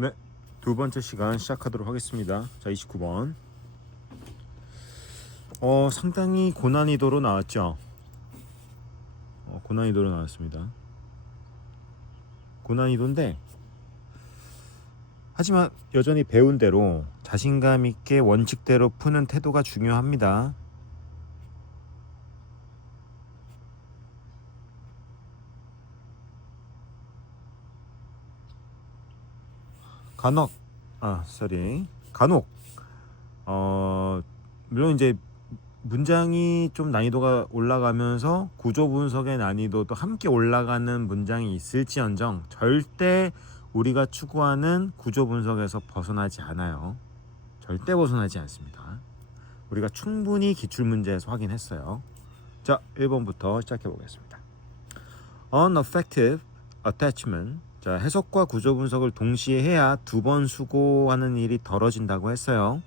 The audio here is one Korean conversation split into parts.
네, 두 번째 시간 시작하도록 하겠습니다. 자, 29번. 상당히 고난이도로 나왔죠. 고난이도로 나왔습니다. 고난이도인데, 하지만 여전히 배운 대로 자신감 있게 원칙대로 푸는 태도가 중요합니다. 간혹, 간혹, 물론 이제 문장이 좀 난이도가 올라가면서 구조 분석의 난이도도 함께 올라가는 문장이 있을지언정 절대 우리가 추구하는 구조 분석에서 벗어나지 않아요. 절대 벗어나지 않습니다. 우리가 충분히 기출문제에서 확인했어요. 자, 1번부터 시작해 보겠습니다. Unaffective attachment. 자, 해석과 구조 분석을 동시에 해야 두 번 수고하는 일이 덜어진다고 했어요.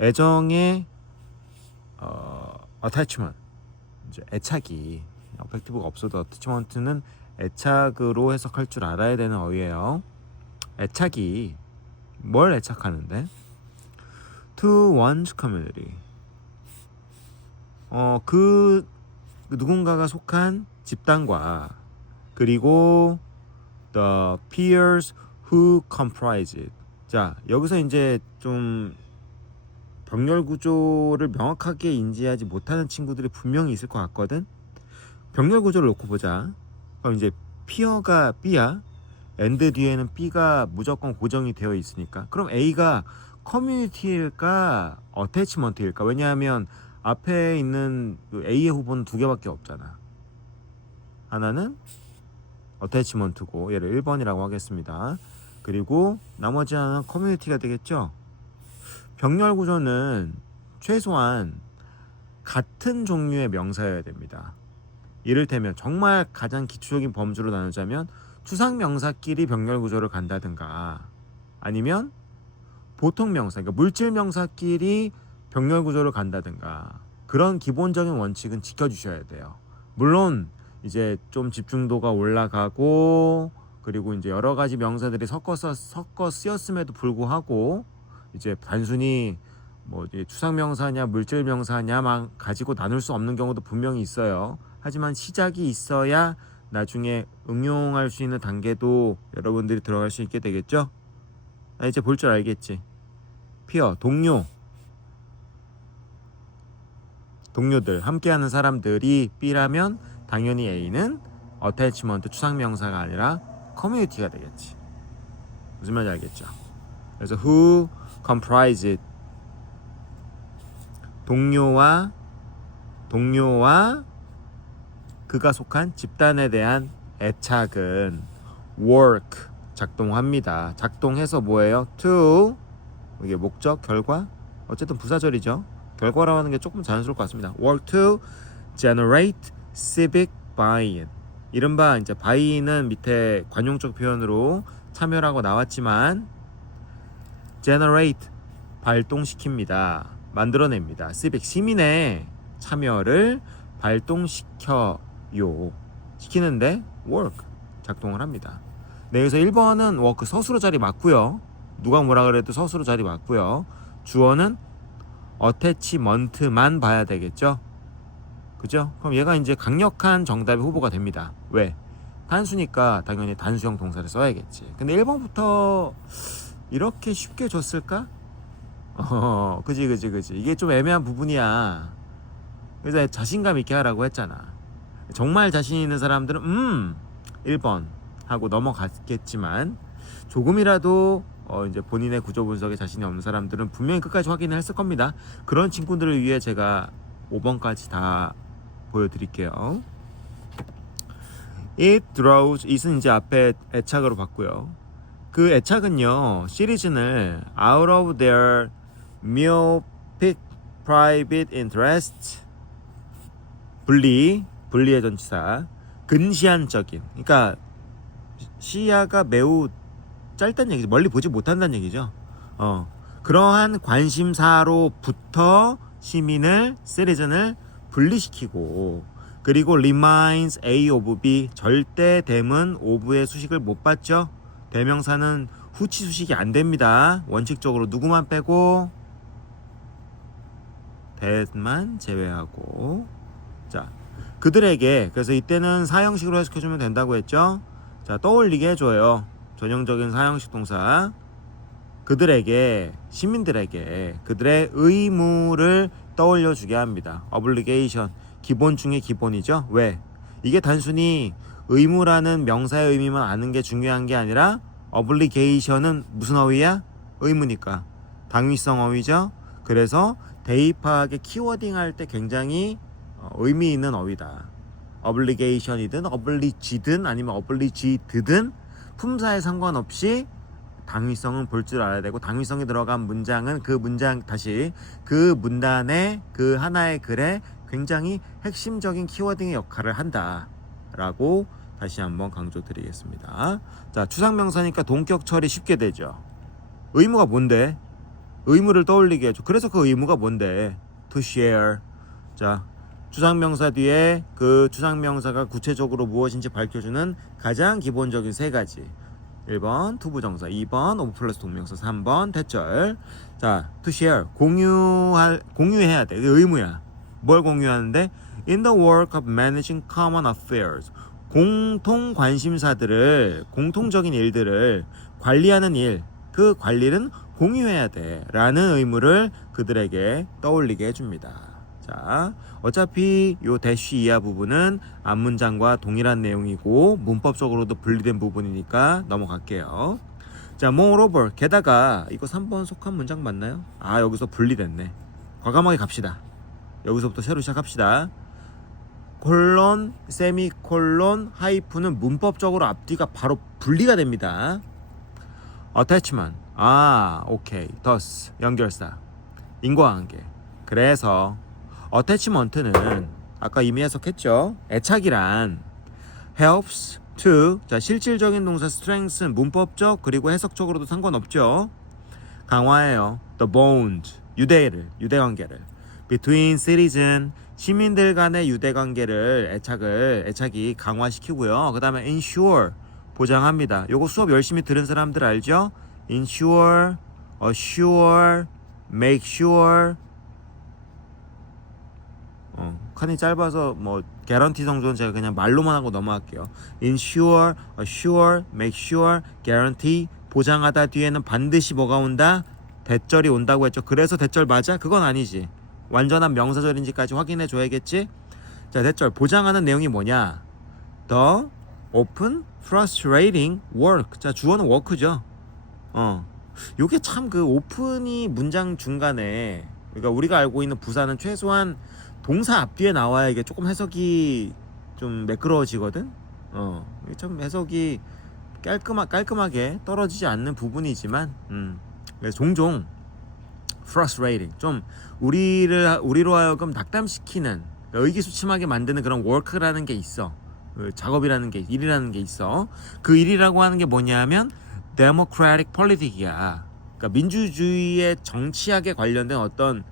애정의 attachment, 이제 애착이, affective가 없어도 attachment는 애착으로 해석할 줄 알아야 되는 어휘예요. 애착이 뭘 애착하는데? To one's community. 그 누군가가 속한 집단과 그리고 the peers who comprise it. 자, 여기서 이제 좀 병렬 구조를 명확하게 인지하지 못하는 친구들이 분명히 있을 것 같거든. 병렬 구조를 놓고 보자. 그럼 이제 peer가 B야. and 뒤에는 B가 무조건 고정이 되어 있으니까. 그럼 A가 커뮤니티일까 어태치먼트일까? 왜냐하면 앞에 있는 그 A의 후보는 두 개밖에 없잖아. 하나는 어태치먼트고 얘를 1번이라고 하겠습니다. 그리고 나머지 하나는 커뮤니티가 되겠죠. 병렬 구조는 최소한 같은 종류의 명사여야 됩니다. 이를테면 정말 가장 기초적인 범주로 나누자면 추상명사끼리 병렬 구조를 간다든가 아니면 보통 명사, 그러니까 물질 명사끼리 병렬 구조를 간다든가 그런 기본적인 원칙은 지켜주셔야 돼요. 물론 이제 좀 집중도가 올라가고 그리고 이제 여러 가지 명사들이 섞어 쓰였음에도 불구하고 이제 단순히 뭐 이제 추상명사냐 물질명사냐만 가지고 나눌 수 없는 경우도 분명히 있어요. 하지만 시작이 있어야 나중에 응용할 수 있는 단계도 여러분들이 들어갈 수 있게 되겠죠. 이제 볼 줄 알겠지. 피어, 동료들, 함께하는 사람들이 B라면 당연히 A는 어태치먼트 추상명사가 아니라 커뮤니티가 되겠지. 무슨 말인지 알겠죠? 그래서 who comprise it. 동료와 그가 속한 집단에 대한 애착은 work, 작동합니다. 작동해서 뭐예요? to, 이게 목적, 결과, 어쨌든 부사절이죠. 결과라고 하는 게 조금 자연스러울 것 같습니다. work to generate civic buy-in. 이른바 이제 buy-in은 밑에 관용적 표현으로 참여라고 나왔지만 generate, 발동시킵니다. 만들어냅니다. civic, 시민의 참여를 발동시켜요. 시키는데 work, 작동을 합니다. 네, 여기서 1번은 work, 서술어 자리 맞고요. 누가 뭐라 그래도 서술어 자리 맞고요. 주어는 어태치먼트만 봐야 되겠죠. 그죠? 그럼 얘가 이제 강력한 정답의 후보가 됩니다. 왜? 단수니까 당연히 단수형 동사를 써야겠지. 근데 1번부터 이렇게 쉽게 줬을까? 그지. 이게 좀 애매한 부분이야. 그래서 자신감 있게 하라고 했잖아. 정말 자신 있는 사람들은 1번 하고 넘어갔겠지만 조금이라도 이제 본인의 구조 분석에 자신이 없는 사람들은 분명히 끝까지 확인을 했을 겁니다. 그런 친구들을 위해 제가 5번까지 다 보여드릴게요. It draws, it은 이제 앞에 애착으로 봤고요. 그 애착은요, 시리즌을 out of their myopic private interest, 분리의 전치사, 근시안적인, 그러니까 시야가 매우 짧다는 얘기죠. 멀리 보지 못한다는 얘기죠. 그러한 관심사로부터 시민을, 시리즌을 분리시키고, 그리고 reminds A of B, 절대 됨은 of의 수식을 못 받죠. 대명사는 후치 수식이 안 됩니다. 원칙적으로 누구만 빼고 that만 제외하고. 자, 그들에게, 그래서 이때는 사형식으로 해석해주면 된다고 했죠. 자, 떠올리게 해줘요. 전형적인 사형식 동사. 그들에게, 시민들에게 그들의 의무를 떠올려주게 합니다. obligation, 기본 중에 기본이죠. 왜? 이게 단순히 의무라는 명사의 의미만 아는 게 중요한 게 아니라 obligation은 무슨 어휘야? 의무니까 당위성 어휘죠. 그래서 대입하게 키워딩 할 때 굉장히 의미 있는 어휘다. obligation이든 oblige든 아니면 obliged든 품사에 상관없이 당위성은 볼 줄 알아야 되고, 당위성이 들어간 문장은 그 문장, 다시 그 문단의 그 하나의 글에 굉장히 핵심적인 키워딩의 역할을 한다 라고 다시 한번 강조드리겠습니다. 자, 추상명사니까 동격 처리 쉽게 되죠. 의무가 뭔데? 의무를 떠올리게 해줘. 그래서 그 의무가 뭔데? to share. 자, 추상명사 뒤에 그 추상명사가 구체적으로 무엇인지 밝혀주는 가장 기본적인 세 가지. 1번 투부정사, 2번 오브 플러스 동명사, 3번 대절. 자, to share, 공유해야 돼. 이게 의무야. 뭘 공유하는데? In the work of managing common affairs. 공통 관심사들을, 공통적인 일들을 관리하는 일, 그 관리는 공유해야 돼 라는 의무를 그들에게 떠올리게 해줍니다. 자, 어차피 요 대쉬 이하 부분은 앞문장과 동일한 내용이고 문법적으로도 분리된 부분이니까 넘어갈게요. 자, moreover, 게다가 이거 3번 속한 문장 맞나요? 아, 여기서 분리됐네. 과감하게 갑시다. 여기서부터 새로 시작합시다. 콜론, 세미콜론, 하이픈은 문법적으로 앞뒤가 바로 분리가 됩니다. attachment, 아, 오케이. thus, 연결사, 인과관계. 그래서 attachment는 아까 이미 해석했죠. 애착이란 helps to, 자, 실질적인 동사 strengthen, 문법적 그리고 해석적으로도 상관없죠. 강화해요. the bond, 유대관계를 between citizen, 시민들 간의 유대관계를, 애착이 강화시키고요. 그 다음에 ensure, 보장합니다. 요거 수업 열심히 들은 사람들 알죠? ensure, assure, make sure. 칸이 짧아서 뭐 guarantee 정도는 제가 그냥 말로만 하고 넘어갈게요. ensure, assure, make sure, guarantee, 보장하다 뒤에는 반드시 뭐가 온다? 대절이 온다고 했죠. 그래서 대절 맞아? 그건 아니지. 완전한 명사절인지까지 확인해 줘야겠지. 자, 대절 보장하는 내용이 뭐냐? The often frustrating work. 자, 주어는 work죠. 요게 참 그 open이 문장 중간에, 그러니까 우리가 알고 있는 부사는 최소한 동사 앞뒤에 나와야 이게 조금 해석이 좀 매끄러워지거든. 이게 참 해석이 깔끔하게 떨어지지 않는 부분이지만, 그래서 종종 frustrating, 좀 우리로 하여금 낙담시키는, 그러니까 의기소침하게 만드는 그런 work라는 게 있어. 그 작업이라는 게, 일이라는 게 있어. 그 일이라고 하는 게 뭐냐면 democratic politic이야. 그러니까 민주주의의 정치학에 관련된 어떤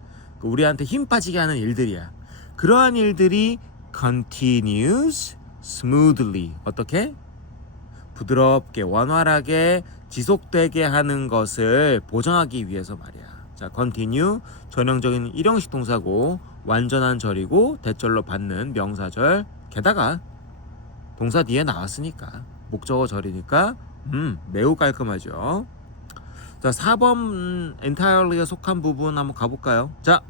우리한테 힘 빠지게 하는 일들이야. 그러한 일들이 continues smoothly, 어떻게? 부드럽게, 원활하게 지속되게 하는 것을 보장하기 위해서 말이야. 자, continue, 전형적인 일형식 동사고 완전한 절이고 대절로 받는 명사절. 게다가 동사 뒤에 나왔으니까 목적어 절이니까 매우 깔끔하죠. 자, 4번 entirely에 속한 부분 한번 가볼까요? 자,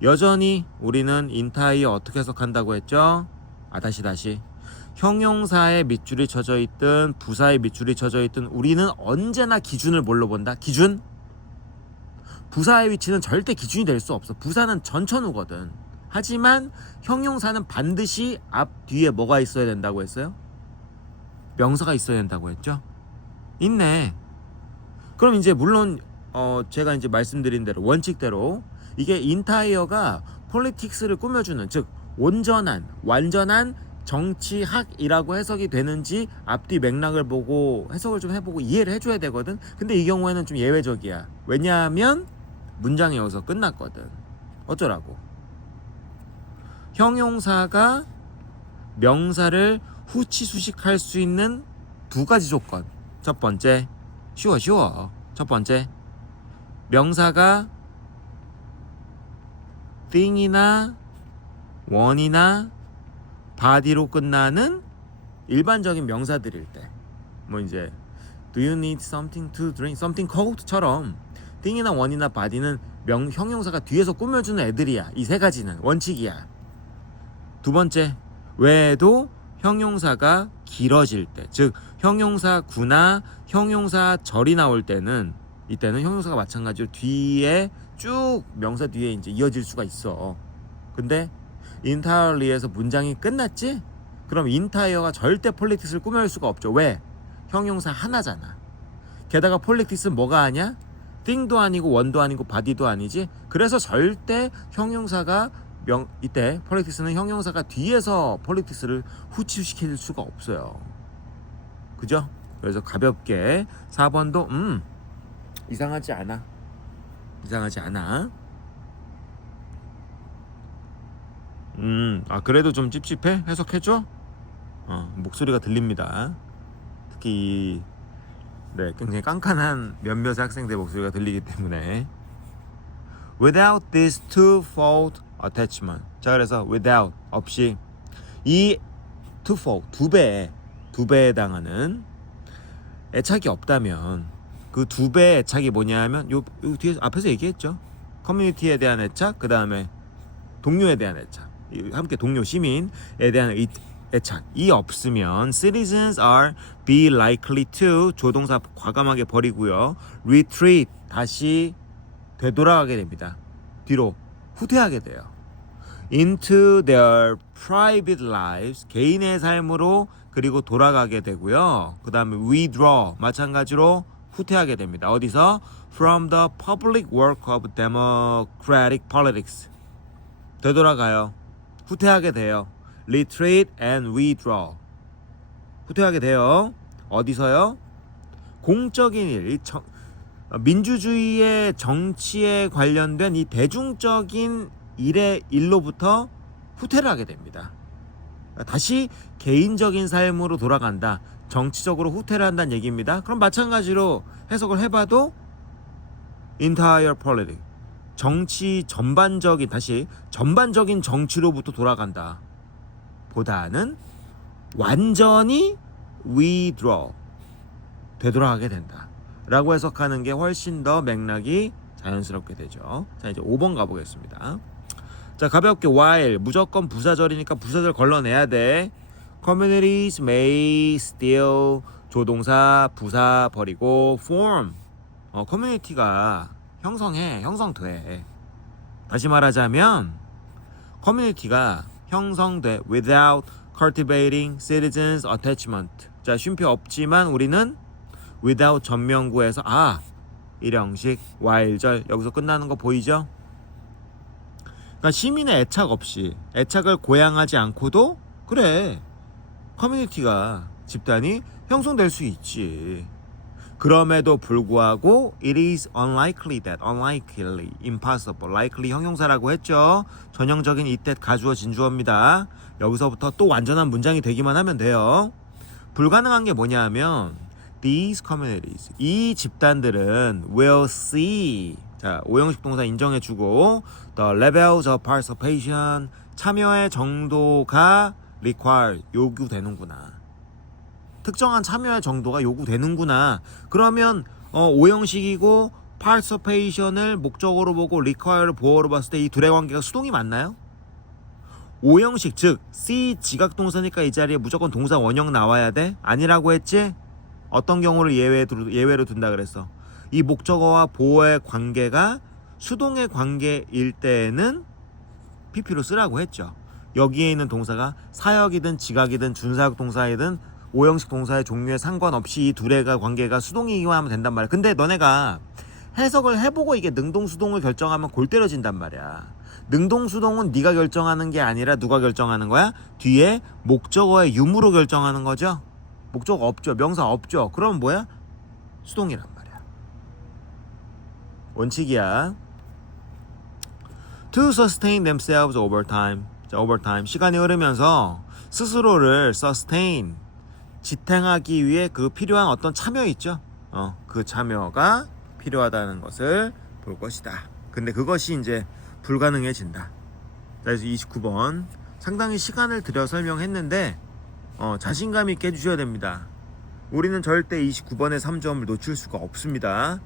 여전히 우리는 entire 어떻게 해석한다고 했죠? 다시 형용사에 밑줄이 쳐져 있든 부사에 밑줄이 쳐져 있든 우리는 언제나 기준을 뭘로 본다? 기준? 부사의 위치는 절대 기준이 될 수 없어. 부사는 전천후거든. 하지만 형용사는 반드시 앞 뒤에 뭐가 있어야 된다고 했어요? 명사가 있어야 된다고 했죠? 있네. 그럼 이제 물론 제가 이제 말씀드린 대로 원칙대로 이게 인타이어가 폴리틱스를 꾸며주는, 즉 완전한 정치학이라고 해석이 되는지 앞뒤 맥락을 보고 해석을 좀 해보고 이해를 해줘야 되거든. 근데 이 경우에는 좀 예외적이야. 왜냐하면 문장이 여기서 끝났거든. 어쩌라고? 형용사가 명사를 후치 수식할 수 있는 두 가지 조건. 첫 번째, 쉬워. 첫 번째, 명사가 thing이나 one이나 body로 끝나는 일반적인 명사들일 때, 뭐 이제 do you need something to drink, something cold처럼 thing이나 one이나 body는 형용사가 뒤에서 꾸며주는 애들이야. 이 세 가지는 원칙이야. 두 번째, 외에도 형용사가 길어질 때, 즉 형용사 구나 형용사 절이 나올 때는, 이때는 형용사가 마찬가지로 뒤에 쭉 명사 뒤에 이제 이어질 수가 있어. 근데 entirely에서 문장이 끝났지? 그럼 entire가 절대 폴리틱스를 꾸밀 수가 없죠. 왜? 형용사 하나잖아. 게다가 폴리틱스는 뭐가 아니야? thing도 아니고 one도 아니고 body도 아니지. 그래서 절대 형용사가 이때 폴리틱스는 형용사가 뒤에서 폴리틱스를 후치시킬 수가 없어요. 그죠? 그래서 가볍게 4번도 이상하지 않아. 그래도 좀 찝찝해? 해석해줘? 목소리가 들립니다. 특히 굉장히 깐깐한 몇몇의 학생들의 목소리가 들리기 때문에. Without this twofold attachment. 자, 그래서 without, 없이, 이 twofold, 두 배에 해당하는 애착이 없다면, 그 두 배의 애착이 뭐냐면 요 뒤에 앞에서 얘기했죠. 커뮤니티에 대한 애착, 그 다음에 동료에 대한 애착, 함께 동료 시민에 대한 애착, 이 없으면 citizens are be likely to, 조동사 과감하게 버리고요, retreat, 다시 되돌아가게 됩니다. 뒤로 후퇴하게 돼요. into their private lives, 개인의 삶으로 그리고 돌아가게 되고요. 그 다음에 withdraw, 마찬가지로 후퇴하게 됩니다. 어디서? from the public work of democratic politics. 되돌아가요. 후퇴하게 돼요. retreat and withdraw. 후퇴하게 돼요. 어디서요? 공적인 일, 민주주의의 정치에 관련된 이 대중적인 일로부터 후퇴를 하게 됩니다. 다시 개인적인 삶으로 돌아간다. 정치적으로 후퇴를 한다는 얘기입니다. 그럼 마찬가지로 해석을 해봐도 entire politics, 정치 전반적인, 다시 전반적인 정치로부터 돌아간다 보다는 완전히 withdraw, 되돌아가게 된다 라고 해석하는 게 훨씬 더 맥락이 자연스럽게 되죠. 자, 이제 5번 가보겠습니다. 자, 가볍게 while, 무조건 부사절이니까 부사절 걸러내야 돼. Communities may still, 조동사 부사 버리고 form, 커뮤니티가 형성돼. 다시 말하자면 커뮤니티가 형성돼 without cultivating citizens attachment. 자, 쉼표 없지만 우리는 without 전명구에서 일형식 while절 여기서 끝나는 거 보이죠? 그러니까 시민의 애착 없이, 애착을 고양하지 않고도 그래, 커뮤니티가, 집단이 형성될 수 있지. 그럼에도 불구하고 it is unlikely that, unlikely, impossible, likely 형용사라고 했죠. 전형적인 이때 가주어 진주어입니다. 여기서부터 또 완전한 문장이 되기만 하면 돼요. 불가능한 게 뭐냐 하면 these communities, 이 집단들은 will see, 자, 오형식 동사 인정해주고 the levels of participation, 참여의 정도가 require, 요구되는구나. 특정한 참여의 정도가 요구되는구나. 그러면 오형식이고 participation을 목적어로 보고 require를 보어로 봤을 때 이 둘의 관계가 수동이 맞나요? 오형식, 즉 see 지각동사니까 이 자리에 무조건 동사 원형 나와야 돼? 아니라고 했지? 어떤 경우를 예외로 둔다 그랬어? 이 목적어와 보어의 관계가 수동의 관계일 때에는 PP로 쓰라고 했죠. 여기에 있는 동사가 사역이든 지각이든 준사역 동사이든 오형식 동사의 종류에 상관없이 이 둘의 관계가 수동이기만 하면 된단 말이야. 근데 너네가 해석을 해보고 이게 능동수동을 결정하면 골 때려진단 말이야. 능동수동은 네가 결정하는 게 아니라 누가 결정하는 거야? 뒤에 목적어의 유무로 결정하는 거죠. 목적어 없죠. 명사 없죠. 그럼 뭐야? 수동이란 말이야. 원칙이야. To sustain themselves over time. 자, over time. 시간이 흐르면서 스스로를 sustain, 지탱하기 위해 그 필요한 어떤 참여 있죠. 그 참여가 필요하다는 것을 볼 것이다. 근데 그것이 이제 불가능해진다. 그래서 29번 상당히 시간을 들여 설명했는데 자신감 있게 해주셔야 됩니다. 우리는 절대 29번의 3점을 놓칠 수가 없습니다.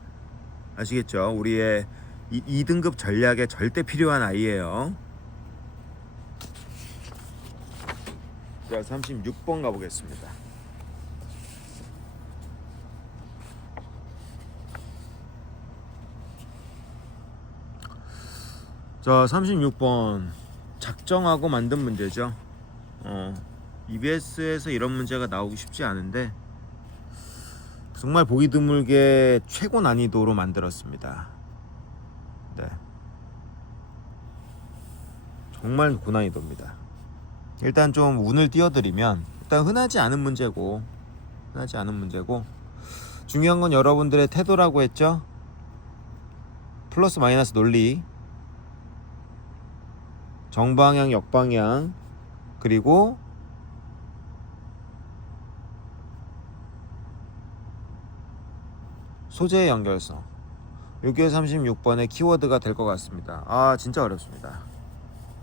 아시겠죠? 우리의 2등급 전략에 절대 필요한 아이예요. 자, 36번 가보겠습니다. 자, 36번 작정하고 만든 문제죠. EBS에서 이런 문제가 나오기 쉽지 않은데 정말 보기 드물게 최고 난이도로 만들었습니다. 네, 정말 고난이도입니다. 일단 좀 운을 띄워드리면 일단 흔하지 않은 문제고 중요한 건 여러분들의 태도라고 했죠. 플러스 마이너스 논리, 정방향 역방향, 그리고 소재의 연결성, 이게 36번의 키워드가 될 것 같습니다. 아, 진짜 어렵습니다.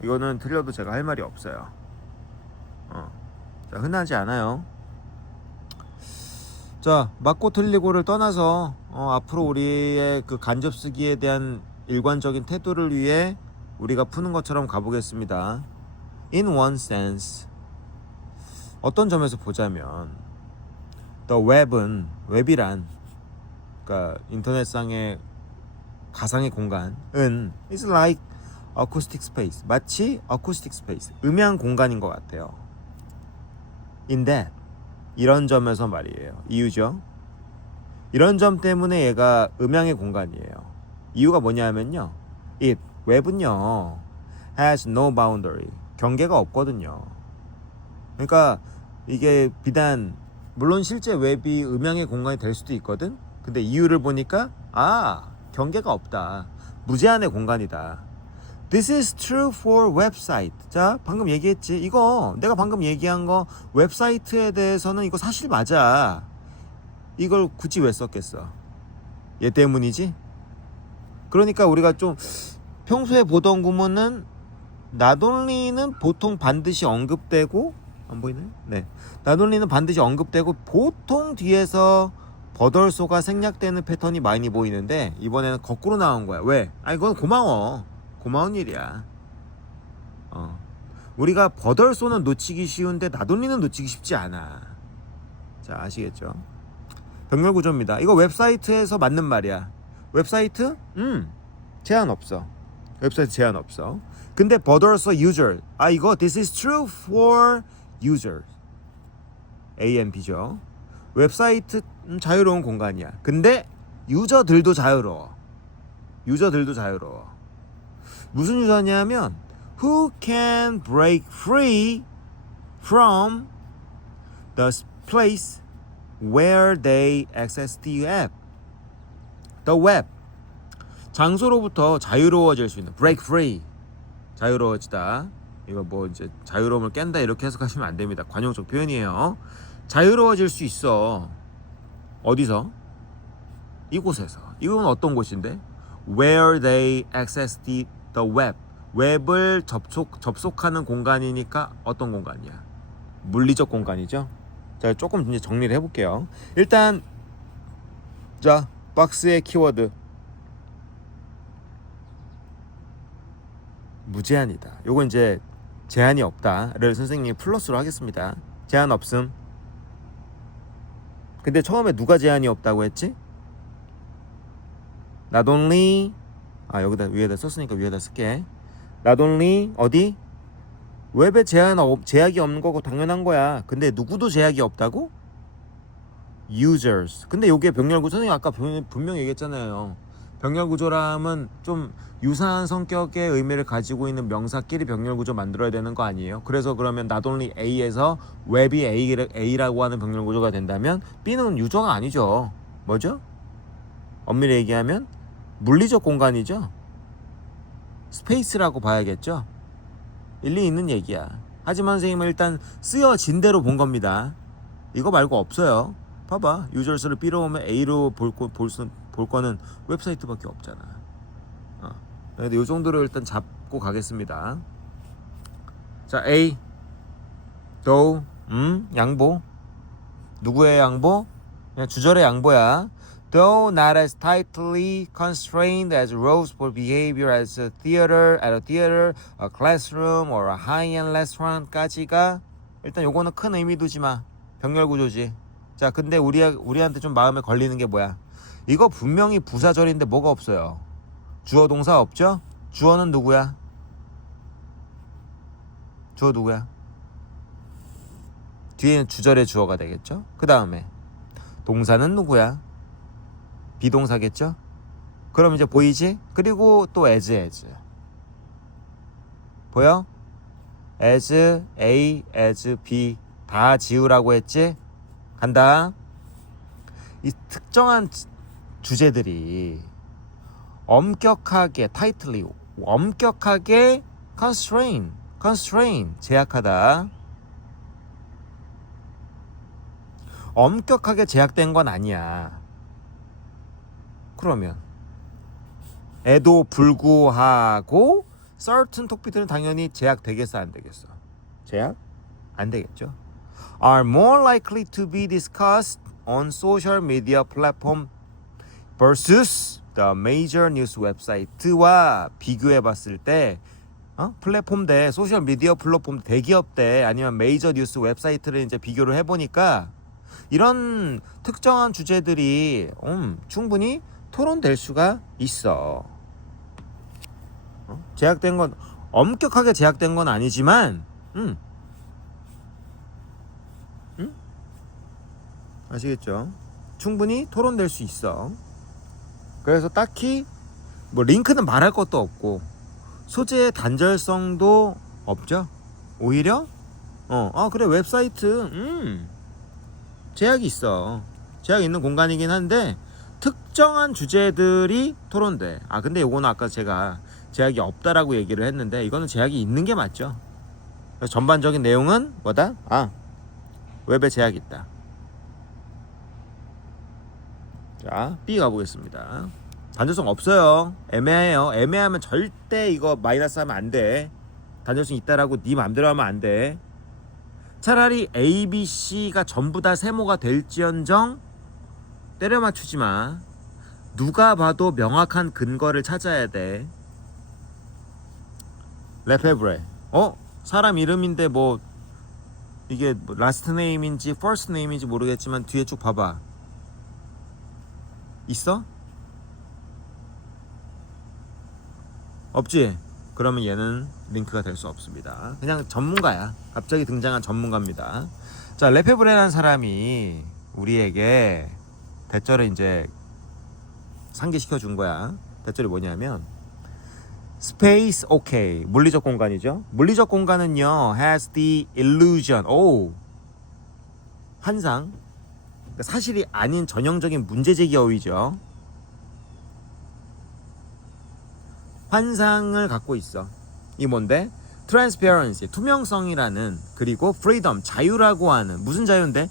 이거는 틀려도 제가 할 말이 없어요. 자, 흔하지 않아요. 자, 맞고 틀리고를 떠나서 앞으로 우리의 그 간접 쓰기에 대한 일관적인 태도를 위해 우리가 푸는 것처럼 가보겠습니다. In one sense, 어떤 점에서 보자면 The web은, 웹이란, 그러니까 인터넷상의 가상의 공간은 is like acoustic space, 마치 acoustic space, 음향 공간인 것 같아요. In that, 이런 점에서 말이에요. 이유죠. 이런 점 때문에 얘가 음향의 공간이에요. 이유가 뭐냐면요, it, 웹은요 has no boundary, 경계가 없거든요. 그러니까 이게 비단, 물론 실제 웹이 음향의 공간이 될 수도 있거든. 근데 이유를 보니까 경계가 없다, 무제한의 공간이다. This is true for website. 자, 방금 얘기했지. 이거 내가 방금 얘기한 거 웹사이트에 대해서는 이거 사실 맞아. 이걸 굳이 왜 썼겠어? 얘 때문이지? 그러니까 우리가 좀 평소에 보던 구문은 not only는 보통 반드시 언급되고, 안 보이나요? 네, not only는 반드시 언급되고 보통 뒤에서 버덜소가 생략되는 패턴이 많이 보이는데 이번에는 거꾸로 나온 거야. 왜? 이건 고마운 일이야. 우리가 버덜소는 놓치기 쉬운데 not only는 놓치기 쉽지 않아. 자, 아시겠죠? 병렬 구조입니다. 이거 웹사이트에서 맞는 말이야. 웹사이트? 제한 없어. 웹사이트 제한 없어. 근데 버덜소 user, 이거 this is true for users, A and B죠. 웹사이트 자유로운 공간이야. 근데 유저들도 자유로워. 무슨 유저냐면 who can break free from the place where they access the app. The web. 장소로부터 자유로워질 수 있는, break free, 자유로워지다. 이거 뭐 이제 자유로움을 깬다 이렇게 해석하시면 안 됩니다. 관용적 표현이에요. 자유로워질 수 있어. 어디서? 이곳에서. 이건 어떤 곳인데? Where they access the web. 웹을 접속하는 공간이니까 어떤 공간이야? 물리적 공간이죠. 자, 조금 이제 정리를 해볼게요. 일단 자, 박스의 키워드 무제한이다. 요건 이제 제한이 없다를 선생님이 플러스로 하겠습니다. 제한 없음. 근데 처음에 누가 제한이 없다고 했지? not only, 여기다 위에다 썼으니까 위에다 쓸게. not only 어디? 웹에 제약이 없는 거고 당연한 거야. 근데 누구도 제약이 없다고? users. 근데 요게 병렬구조, 선생님 아까 분명히 얘기했잖아요. 병렬구조라면 좀 유사한 성격의 의미를 가지고 있는 명사끼리 병렬구조 만들어야 되는 거 아니에요? 그래서 그러면 not only A에서 웹이 A라고 하는 병렬구조가 된다면 B는 유저가 아니죠. 뭐죠? 엄밀히 얘기하면 물리적 공간이죠. 스페이스라고 봐야겠죠. 일리 있는 얘기야. 하지만 선생님은 일단 쓰여진 대로 본 겁니다. 이거 말고 없어요. 봐봐. 유저스를 B로 오면 A로 볼 거는 웹사이트밖에 없잖아. 근데 이 정도로 일단 잡고 가겠습니다. 자, A. though, 양보. 누구의 양보? 그냥 주절의 양보야. Though not as tightly constrained as rules for behavior at a theater, a classroom, or a high-end restaurant까지가 일단 요거는 큰 의미 두지 마. 병렬 구조지. 자, 근데 우리한테 좀 마음에 걸리는 게 뭐야? 이거 분명히 부사절인데 뭐가 없어요? 주어 동사 없죠? 주어는 누구야? 주어 누구야? 뒤에는 주절의 주어가 되겠죠? 그 다음에 동사는 누구야? 비동사겠죠? 그럼 이제 보이지? 그리고 또 as 보여? as, A, as, B 다 지우라고 했지? 간다. 이 특정한 주제들이 엄격하게 tightly 엄격하게 constrain 제약하다. 엄격하게 제약된 건 아니야. 그러면 에도 불구하고 certain 토픽들은 당연히 제약되겠어 안 되겠어? 제약? 안 되겠죠. Are more likely to be discussed on social media platform versus the major news website와 비교해 봤을 때 플랫폼 대 소셜 미디어 플랫폼 대기업 대 아니면 메이저 뉴스 웹사이트를 이제 비교를 해보니까 이런 특정한 주제들이 충분히 토론될 수가 있어. 제약된 건 엄격하게 제약된 건 아니지만, 아시겠죠? 충분히 토론될 수 있어. 그래서 딱히 뭐 링크는 말할 것도 없고 소재의 단절성도 없죠. 오히려 그래 웹사이트 제약이 있어. 제약이 있는 공간이긴 한데 특정한 주제들이 토론돼. 근데 요거는 아까 제가 제약이 없다라고 얘기를 했는데 이거는 제약이 있는 게 맞죠. 그래서 전반적인 내용은 뭐다? 웹에 제약이 있다. 자, B 가보겠습니다. 단절성 없어요. 애매해요. 애매하면 절대 이거 마이너스 하면 안 돼. 단절성 있다라고 네 맘대로 하면 안 돼. 차라리 A, B, C가 전부 다 세모가 될지언정 때려 맞추지 마. 누가 봐도 명확한 근거를 찾아야 돼. 레페브레. 사람 이름인데 뭐 이게 라스트 네임인지 퍼스트 네임인지 모르겠지만 뒤에 쭉 봐봐. 있어? 없지? 그러면 얘는 링크가 될 수 없습니다. 그냥 전문가야. 갑자기 등장한 전문가입니다. 자, 레페브레라는 사람이 우리에게 대절을 이제 상기시켜 준 거야. 대절이 뭐냐면 space okay 물리적 공간이죠. 물리적 공간은요 has the illusion 환상 사실이 아닌 전형적인 문제제기 어휘죠. 환상을 갖고 있어. 이 뭔데? transparency 투명성이라는 그리고 freedom 자유라고 하는 무슨 자유인데?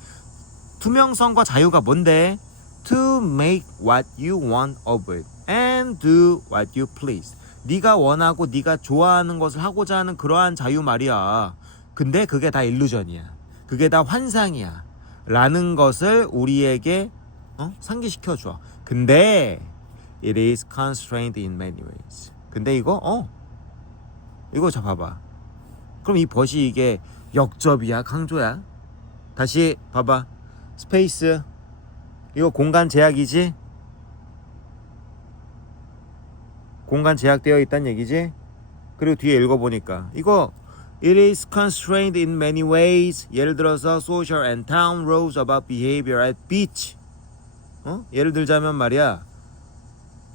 투명성과 자유가 뭔데? to make what you want of it and do what you please 네가 원하고 네가 좋아하는 것을 하고자 하는 그러한 자유 말이야. 근데 그게 다 일루전이야. 그게 다 환상이야 라는 것을 우리에게 상기시켜 줘. 근데 it is constrained in many ways. 근데 이거 자 봐봐. 그럼 이 벗이 이게 역접이야 강조야? 다시 봐봐. 스페이스 이거 공간 제약이지? 공간 제약되어 있다는 얘기지? 그리고 뒤에 읽어보니까 이거 It is constrained in many ways. 예를 들어서 social and town rules about behavior at beach. 예를 들자면 말이야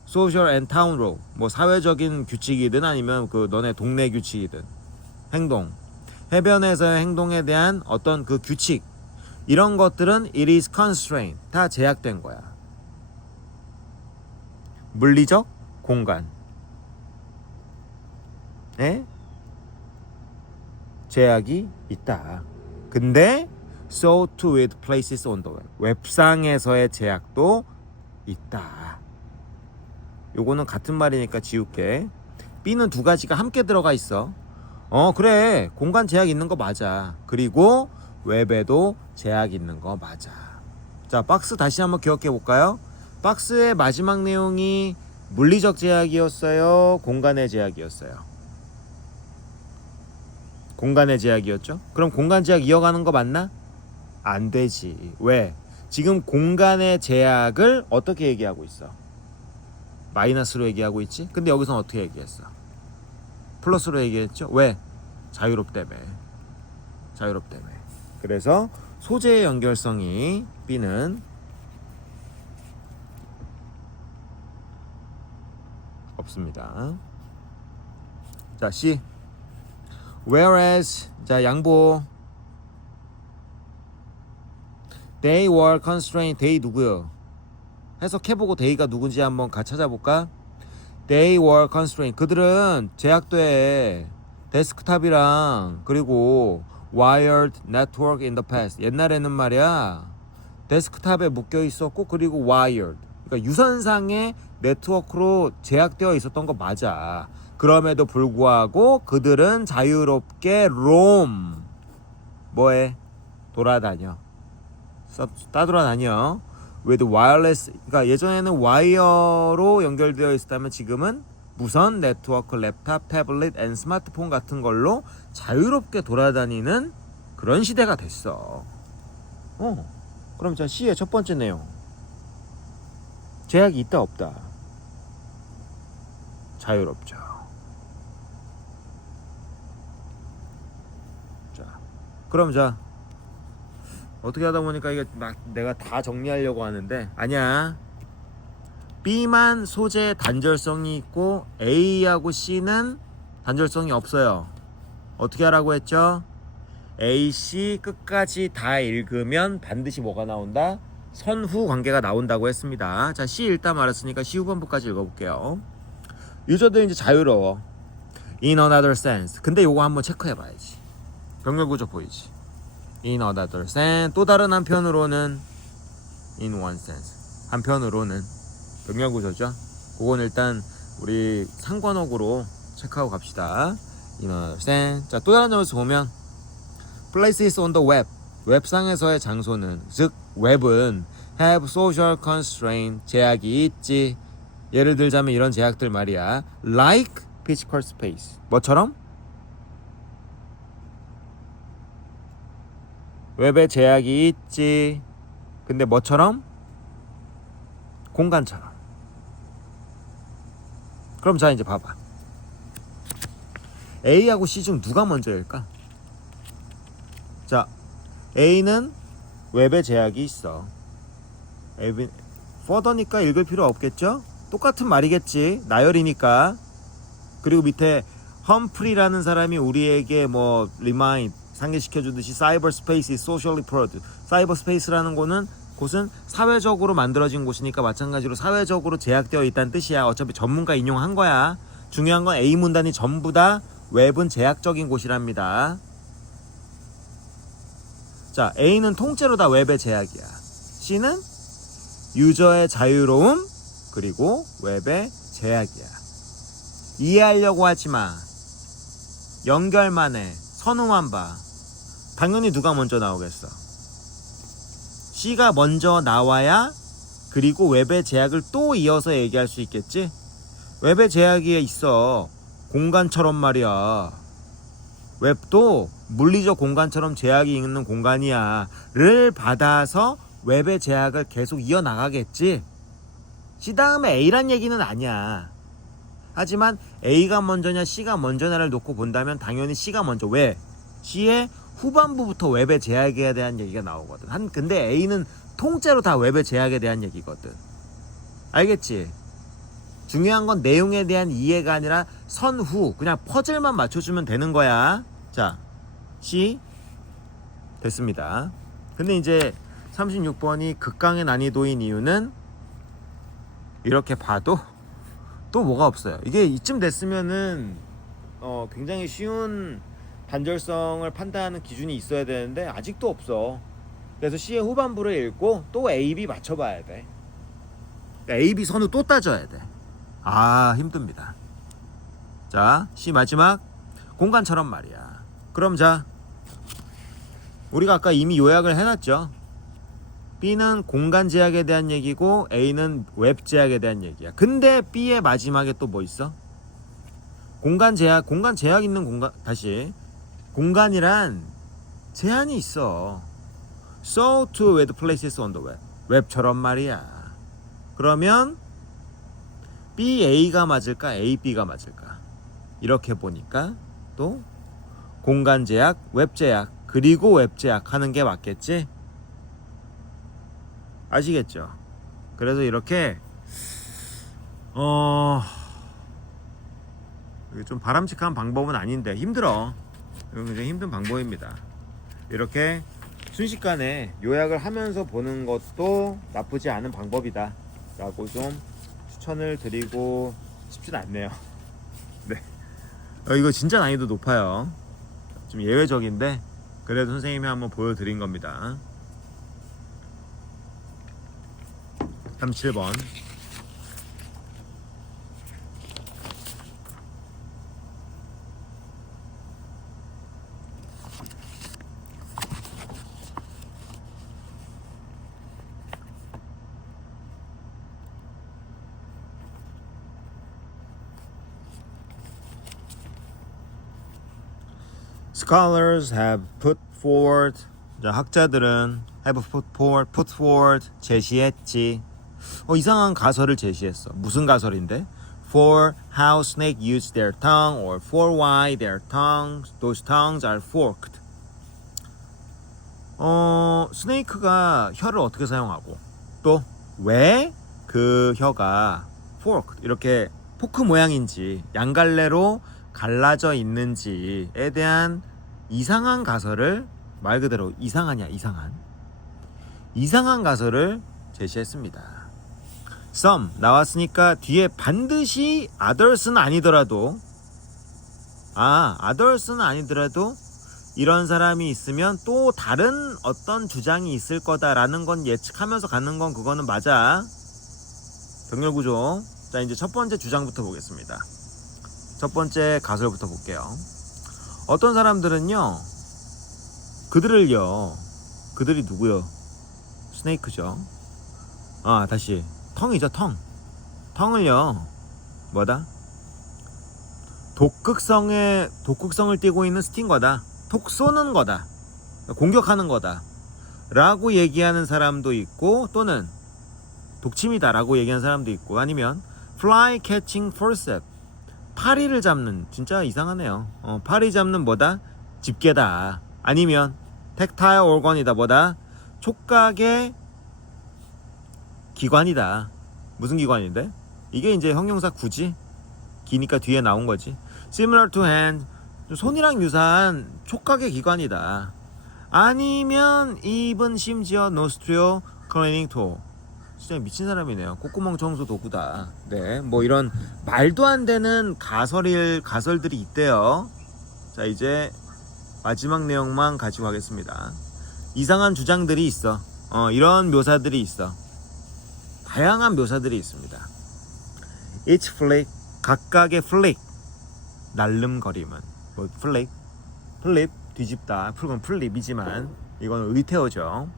social and town rule 뭐 사회적인 규칙이든 아니면 그 너네 동네 규칙이든 행동 해변에서의 행동에 대한 어떤 그 규칙 이런 것들은 it is constrained 다 제약된 거야. 물리적 공간 제약이 있다. 근데 so too with places on the web. 웹상에서의 제약도 있다. 요거는 같은 말이니까 지울게. B는 두 가지가 함께 들어가 있어. 그래. 공간 제약 있는 거 맞아. 그리고 웹에도 제약 있는 거 맞아. 자, 박스 다시 한번 기억해 볼까요? 박스의 마지막 내용이 물리적 제약이었어요? 공간의 제약이었어요? 공간의 제약이었죠? 그럼 공간 제약 이어가는 거 맞나? 안 되지. 왜? 지금 공간의 제약을 어떻게 얘기하고 있어? 마이너스로 얘기하고 있지? 근데 여기서는 어떻게 얘기했어? 플러스로 얘기했죠? 왜? 자유롭다며. 자유롭다며. 그래서 소재의 연결성이 B는 없습니다. 자, C. Whereas, 자, 양보. They were constrained. They 누구요? 해석해보고 they가 누군지 한번 같이 찾아볼까? They were constrained. 그들은 제약돼. 데스크탑이랑 그리고 wired network in the past. 옛날에는 말이야. 데스크탑에 묶여 있었고 그리고 wired. 그러니까 유선상의 네트워크로 제약되어 있었던 거 맞아. 그럼에도 불구하고 그들은 자유롭게 roam. 뭐해? 돌아다녀. 따돌아다녀. with wireless. 그러니까 예전에는 와이어로 연결되어 있었다면 지금은 무선 네트워크, 랩탑, 태블릿, 앤 스마트폰 같은 걸로 자유롭게 돌아다니는 그런 시대가 됐어. 그럼 자, C의 첫 번째 내용. 제약이 있다 없다? 자유롭죠. 자, 그럼 자, 어떻게 하다 보니까 이게 막 내가 다 정리하려고 하는데 아니야. B만 소재 단절성이 있고 A하고 C는 단절성이 없어요. 어떻게 하라고 했죠? A, C 끝까지 다 읽으면 반드시 뭐가 나온다? 선후 관계가 나온다고 했습니다. 자, C 일단 말했으니까 C 후반부까지 읽어볼게요. 유저들 이제 자유로워. In another sense. 근데 요거 한번 체크해봐야지. 병렬구조 보이지? In another sense. 또 다른 한편으로는 in one sense. 한편으로는 병렬구조죠. 그건 일단 우리 상관어구로 체크하고 갑시다. In another sense. 자, 또 다른 점에서 보면 places on the web. 웹상에서의 장소는, 즉 웹은 have social constraint. 제약이 있지. 예를 들자면 이런 제약들 말이야. Like physical space. 뭐처럼? 웹에 제약이 있지. 근데 뭐처럼? 공간처럼. 그럼 자, 이제 봐봐. A하고 C 중 누가 먼저일까? 자, A는 웹에 제약이 있어. further니까 읽을 필요 없겠죠? 똑같은 말이겠지. 나열이니까. 그리고 밑에 험프리라는 사람이 우리에게 뭐 remind 상기시켜주듯이 cyberspace is socially produced. 사이버스페이스라는 곳은 사회적으로 만들어진 곳이니까 마찬가지로 사회적으로 제약되어 있다는 뜻이야. 어차피 전문가 인용한 거야. 중요한 건 A 문단이 전부 다 웹은 제약적인 곳이랍니다. 자, A는 통째로 다 웹의 제약이야. C는 유저의 자유로움 그리고 웹의 제약이야. 이해하려고 하지 마. 연결만 해. 선호만 봐. 당연히 누가 먼저 나오겠어? C가 먼저 나와야 그리고 웹의 제약을 또 이어서 얘기할 수 있겠지? 웹의 제약이 있어. 공간처럼 말이야. 웹도 물리적 공간처럼 제약이 있는 공간이야. 를 받아서 웹의 제약을 계속 이어나가겠지? C 다음에 A란 얘기는 아니야. 하지만 A가 먼저냐 C가 먼저냐를 놓고 본다면 당연히 C가 먼저. 왜? C의 후반부부터 웹의 제약에 대한 얘기가 나오거든. 근데 A는 통째로 다 웹의 제약에 대한 얘기거든. 알겠지? 중요한 건 내용에 대한 이해가 아니라 선후 그냥 퍼즐만 맞춰주면 되는 거야. 자, C 됐습니다. 근데 이제 36번이 극강의 난이도인 이유는 이렇게 봐도 또 뭐가 없어요. 이게 이쯤 됐으면은 굉장히 쉬운 단절성을 판단하는 기준이 있어야 되는데 아직도 없어. 그래서 C의 후반부를 읽고 또 A, B 맞춰봐야 돼. A, B 선우 또 따져야 돼. 아, 힘듭니다. 자, C 마지막. 공간처럼 말이야. 그럼 자, 우리가 아까 이미 요약을 해놨죠. B는 공간 제약에 대한 얘기고 A는 웹 제약에 대한 얘기야. 근데 B의 마지막에 또 뭐 있어? 공간 제약 있는 공간. 다시, 공간이란 제한이 있어. So to with places on the web. 웹처럼 말이야. 그러면 B, A가 맞을까? A, B가 맞을까? 이렇게 보니까 또 공간 제약, 웹 제약, 그리고 웹 제약 하는 게 맞겠지? 아시겠죠? 그래서 이렇게 좀 바람직한 방법은 아닌데 힘들어. 이건 굉장히 힘든 방법입니다. 이렇게 순식간에 요약을 하면서 보는 것도 나쁘지 않은 방법이다 라고 좀 추천을 드리고 싶진 않네요. 네. 이거 진짜 난이도 높아요. 좀 예외적인데 그래도 선생님이 한번 보여드린 겁니다. 37번. Scholars have put forward. 자, 학자들은 have put forward 제시했지. 이상한 가설을 제시했어. 무슨 가설인데? For how snake use their tongue or for why their tongues, those tongues are forked. 스네이크가 혀를 어떻게 사용하고 또 왜 그 혀가 forked 이렇게 포크 모양인지 양갈래로 갈라져 있는지에 대한 이상한 가설을 말 그대로 이상한 가설을 제시했습니다. some 나왔으니까 뒤에 반드시 others는 아니더라도 others는 아니더라도 이런 사람이 있으면 또 다른 어떤 주장이 있을 거다라는 건 예측하면서 가는 건 그거는 맞아. 병렬 구조. 자, 이제 첫 번째 주장부터 보겠습니다. 첫 번째 가설부터 볼게요. 어떤 사람들은요, 그들이 누구요? 스네이크죠. 다시 텅이죠. 텅을요 뭐다? 독극성을 띠고 있는 스팅거다. 톡 쏘는 거다. 공격하는 거다 라고 얘기하는 사람도 있고, 또는 독침이다 라고 얘기하는 사람도 있고, 아니면 fly catching forceps 파리를 잡는, 진짜 이상하네요. 파리 잡는 뭐다? 집게다. 아니면 tactile organ이다. 뭐다? 촉각의 기관이다. 무슨 기관인데? 이게 이제 형용사 굳이 기니까 뒤에 나온 거지. similar to hand 손이랑 유사한 촉각의 기관이다. 아니면 even 심지어 nostril cleaning tool 진짜 미친 사람이네요. 콧구멍 청소 도구다. 네, 뭐 이런 말도 안 되는 가설들이 있대요. 자, 이제 마지막 내용만 가지고 가겠습니다. 이상한 주장들이 있어. 이런 묘사들이 있어. 다양한 묘사들이 있습니다. Each flick, 각각의 flick, 날름거림은 뭐 플립 뒤집다, 풀건 플립이지만 이건 의태어죠.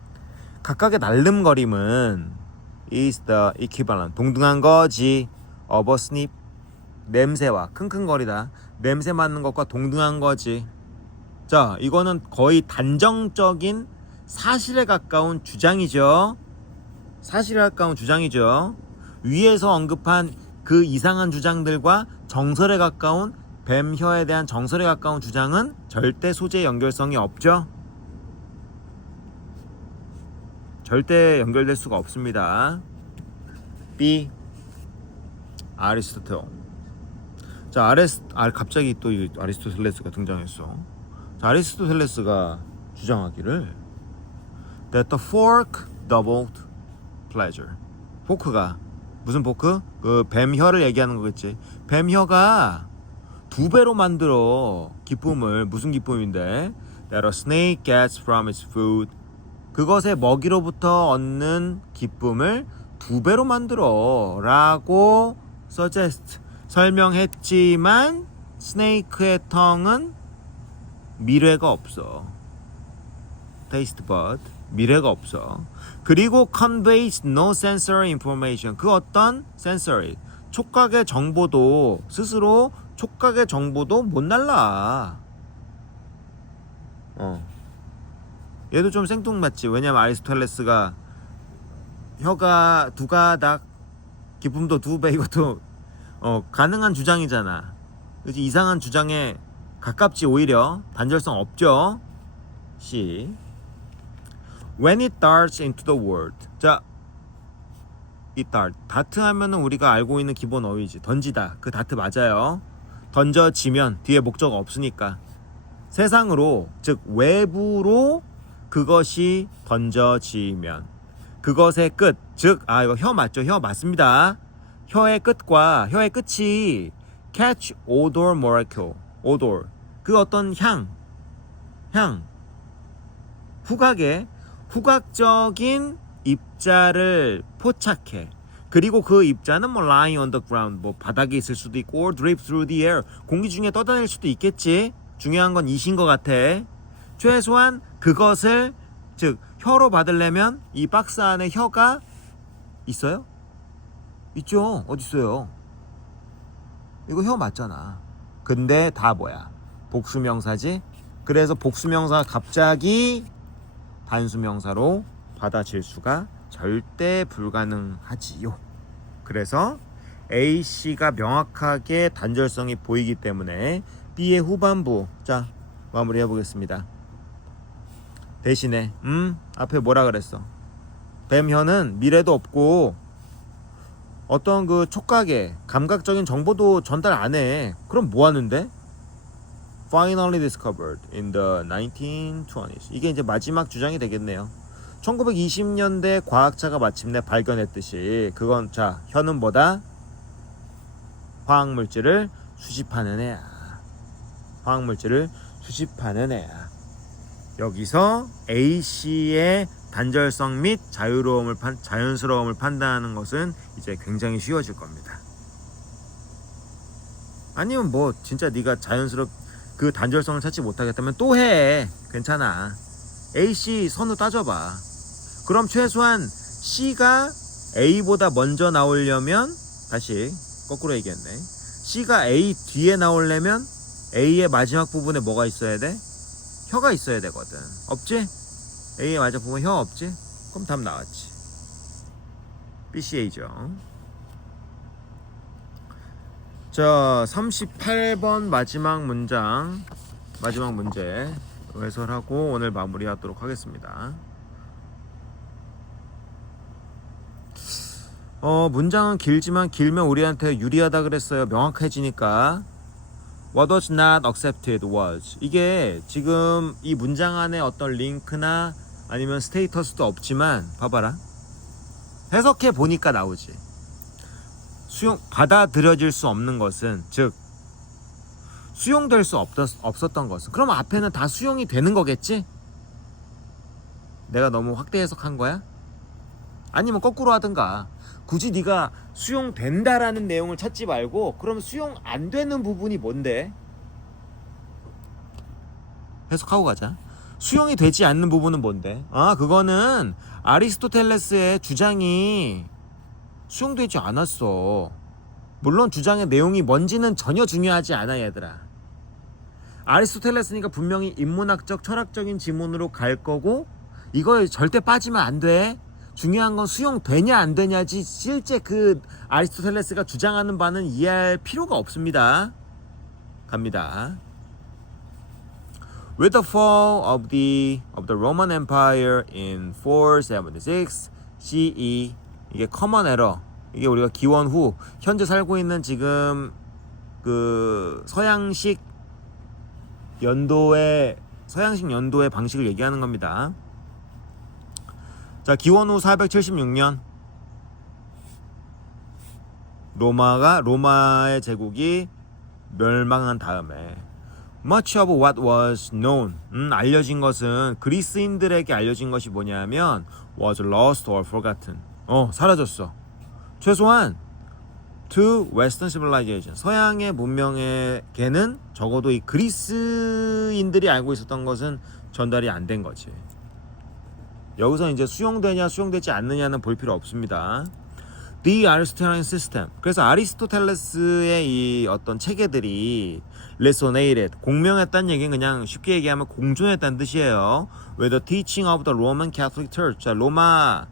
각각의 날름거림은 is the equivalent 동등한 거지 of a sniff 냄새와 킁킁거리다 냄새 맡는 것과 동등한 거지. 자, 이거는 거의 단정적인 사실에 가까운 주장이죠. 위에서 언급한 그 이상한 주장들과 정설에 가까운 뱀혀에 대한 정설에 가까운 주장은 절대 소재 연결성이 없죠. 절대 연결될 수가 없습니다. B. 아리스토텔. 자, 갑자기 또 아리스토텔레스가 등장했어. 자, 아리스토텔레스가 주장하기를 that the fork doubled pleasure. 포크가 무슨 포크? 그 뱀혀를 얘기하는 거겠지. 뱀혀가 두 배로 만들어 기쁨을. 무슨 기쁨인데? That a snake gets from its food. 그것의 먹이로부터 얻는 기쁨을 2배로 만들어 라고 suggest 설명했지만 스네이크의 tongue은 미래가 없어. taste bud 미래가 없어. 그리고 conveys no sensory information 그 어떤 sensory 촉각의 정보도 스스로 촉각의 정보도 못 날라. 얘도 좀 생뚱맞지. 왜냐면 아리스토텔레스가 혀가 2가닥 기쁨도 2배 이것도 가능한 주장이잖아. 그치? 이상한 주장에 가깝지. 오히려 단절성 없죠. C. When it darts into the world. 자, 이 다트 하면은 우리가 알고 있는 기본 어휘지. 던지다. 그 다트 맞아요. 던져지면 뒤에 목적 없으니까 세상으로 즉 외부로 그것이 던져지면 그것의 끝 즉 이거 혀 맞죠? 혀 맞습니다. 혀의 끝과 혀의 끝이 catch odor molecule odor 그 어떤 향 후각적인 입자를 포착해. 그리고 그 입자는 뭐 lying on the ground 뭐 바닥에 있을 수도 있고 or drip through the air 공기 중에 떠다닐 수도 있겠지. 중요한 건 이신 것 같아. 최소한 그것을 즉 혀로 받으려면 이 박스 안에 혀가 있어요? 있죠. 어디 있어요? 이거 혀 맞잖아. 근데 다 뭐야? 복수명사지. 그래서 복수명사가 갑자기 단수명사로 받아질 수가 절대 불가능하지요. 그래서 A, C가 명확하게 단절성이 보이기 때문에 B의 후반부 자 마무리해 보겠습니다. 대신에 앞에 뭐라 그랬어? 뱀혀는 미래도 없고 어떤 그 촉각의 감각적인 정보도 전달 안 해. 그럼 뭐 하는데? Finally discovered in the 1920s. 이게 이제 마지막 주장이 되겠네요. 1920년대 과학자가 마침내 발견했듯이 그건 자 혀는 뭐다? 화학물질을 수집하는 애야. 화학물질을 수집하는 애야. 여기서 A씨의 단절성 및 자연스러움을 판단하는 것은 이제 굉장히 쉬워질 겁니다. 아니면 뭐 진짜 네가 그 단절성을 찾지 못하겠다면 또 해. 괜찮아. A씨 선우 따져봐. 그럼 최소한 C가 A보다 먼저 나오려면 다시 거꾸로 얘기했네. C가 A 뒤에 나오려면 A의 마지막 부분에 뭐가 있어야 돼? 혀가 있어야 되거든. 없지? A의 마지막 부분에 혀 없지? 그럼 답 나왔지. BCA죠. 자, 38번 마지막 문제 해설하고 오늘 마무리하도록 하겠습니다. 문장은 길지만 길면 우리한테 유리하다 그랬어요. 명확해지니까. What was not accepted was. 이게 지금 이 문장 안에 어떤 링크나 아니면 스테이터스도 없지만 봐봐라. 해석해 보니까 나오지. 받아들여질 수 없는 것은 즉 수용될 수 없었던 것은 그럼 앞에는 다 수용이 되는 거겠지? 내가 너무 확대 해석한 거야? 아니면 거꾸로 하든가. 굳이 네가 수용된다라는 내용을 찾지 말고 그럼 수용 안 되는 부분이 뭔데? 해석하고 가자. 수용이 되지 않는 부분은 뭔데? 그거는 아리스토텔레스의 주장이 수용되지 않았어. 물론 주장의 내용이 뭔지는 전혀 중요하지 않아 얘들아. 아리스토텔레스니까 분명히 인문학적 철학적인 지문으로 갈 거고 이거에 절대 빠지면 안 돼. 중요한 건 수용되냐 안 되냐지 실제 그 아리스토텔레스가 주장하는 바는 이해할 필요가 없습니다. 갑니다. With the fall of the Roman Empire in 476 CE 이게 커먼 에러 이게 우리가 기원 후 현재 살고 있는 지금 그 서양식 연도의 방식을 얘기하는 겁니다. 자, 기원 후 476년 로마의 제국이 멸망한 다음에 Much of what was known, 알려진 것은 그리스인들에게 알려진 것이 뭐냐면 was lost or forgotten. 사라졌어. 최소한 to Western civilization, 서양의 문명에게는 적어도 이 그리스인들이 알고 있었던 것은 전달이 안 된 거지. 여기서 이제 수용되냐 수용되지 않느냐는 볼 필요 없습니다. The Aristotelian system. 그래서 아리스토텔레스의 이 어떤 체계들이 resonated, 공명했다는 얘기는 그냥 쉽게 얘기하면 공존했다는 뜻이에요. With the teaching of the Roman Catholic Church. 자, 로마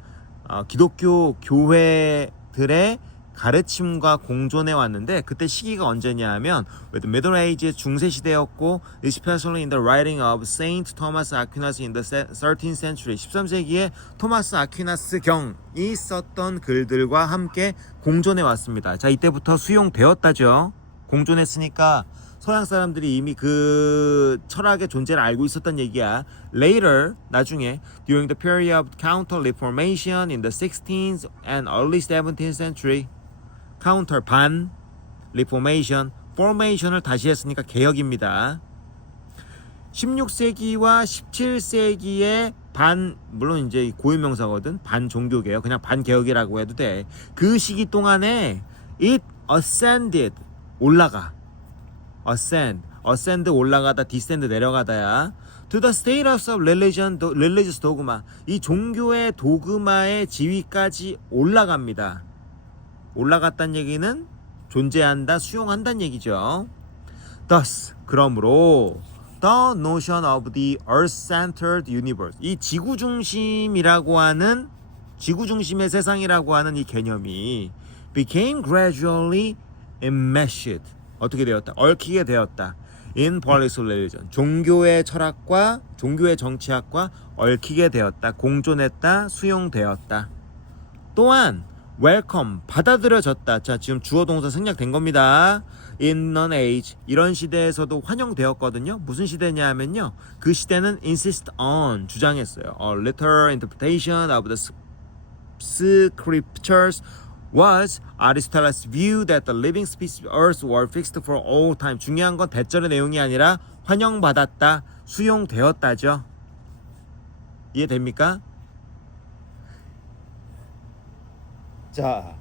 기독교 교회들의 가르침과 공존해 왔는데 그때 시기가 언제냐 하면 with the Middle Ages, 중세 시대였고 especially in the writing of Saint Thomas Aquinas in the 13th century, 13세기에 토마스 아퀴나스 경이 썼던 글들과 함께 공존해 왔습니다. 자, 이때부터 수용되었다죠. 공존했으니까 서양 사람들이 이미 그 철학의 존재를 알고 있었단 얘기야. Later, 나중에 during the period of Counter-Reformation in the 16th and early 17th century, counter 반, reformation, formation을 다시 했으니까 개혁입니다. 16세기와 17세기의 반, 물론 이제 고유명사거든. 반종교개혁, 그냥 반개혁이라고 해도 돼. 그 시기 동안에 it ascended, 올라가. ascend 올라가다, descend 내려가다야. to the status of religious dogma, 이 종교의 도그마의 지위까지 올라갑니다. 올라갔다는 얘기는 존재한다, 수용한다는 얘기죠. Thus, 그러므로 the notion of the earth-centered universe, 이 지구 중심이라고 하는, 지구 중심의 세상이라고 하는 이 개념이 became gradually enmeshed, 어떻게 되었다? 얽히게 되었다. in politics religion, 종교의 철학과 종교의 정치학과 얽히게 되었다. 공존했다, 수용되었다. 또한 welcome, 받아들여졌다. 자, 지금 주어 동사 생략된 겁니다. in an age, 이런 시대에서도 환영되었거든요. 무슨 시대냐 하면요, 그 시대는 insist on, 주장했어요. A literal interpretation of the scriptures was Aristotle's view that the living species of earth were fixed for all time. 중요한 건 대절의 내용이 아니라 환영받았다, 수용되었다죠. 이해됩니까? 자,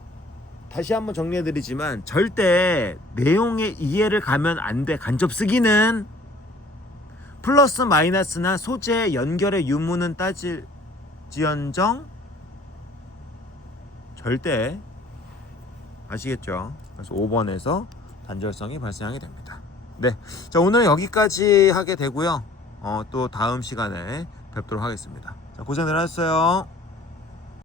다시 한번 정리해드리지만 절대 내용의 이해를 가면 안 돼. 간접 쓰기는 플러스 마이너스나 소재 연결의 유무는 따질지언정 절대, 아시겠죠? 그래서 5번에서 단절성이 발생하게 됩니다. 네, 자, 오늘은 여기까지 하게 되고요. 또 다음 시간에 뵙도록 하겠습니다. 자, 고생들 하셨어요.